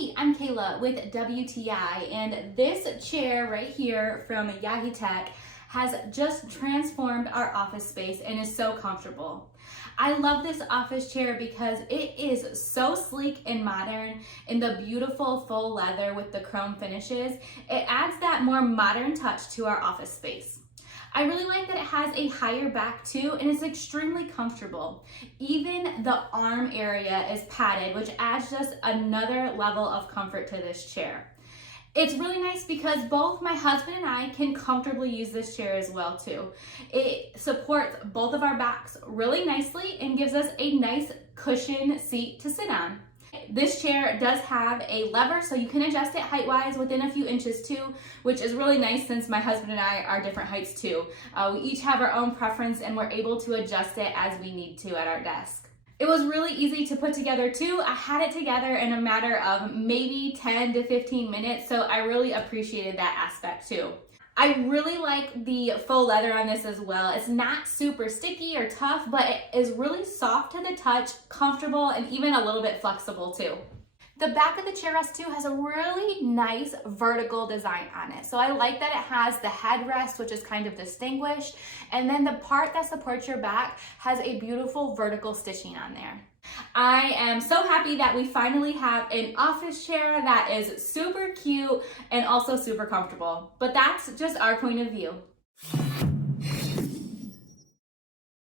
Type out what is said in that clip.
Hey, I'm Kayla with WTI, and this chair right here from Yaheetech has just transformed our office space and is so comfortable. I love this office chair because it is so sleek and modern in the beautiful faux leather with the chrome finishes. It adds that more modern touch to our office space. I really like that it has a higher back too, and it's extremely comfortable. Even the arm area is padded, which adds just another level of comfort to this chair. It's really nice because both my husband and I can comfortably use this chair as well too. It supports both of our backs really nicely and gives us a nice cushion seat to sit on. This chair does have a lever, so you can adjust it height-wise within a few inches too, which is really nice since my husband and I are different heights too. We each have our own preference and we're able to adjust it as we need to at our desk. It was really easy to put together too. I had it together in a matter of maybe 10 to 15 minutes, so I really appreciated that aspect too. I really like the faux leather on this as well. It's not super sticky or tough, but it is really soft to the touch, comfortable, and even a little bit flexible too. The back of the chair rest too has a really nice vertical design on it. So I like that it has the headrest, which is kind of distinguished, and then the part that supports your back has a beautiful vertical stitching on there. I am so happy that we finally have an office chair that is super cute and also super comfortable. But that's just our point of view.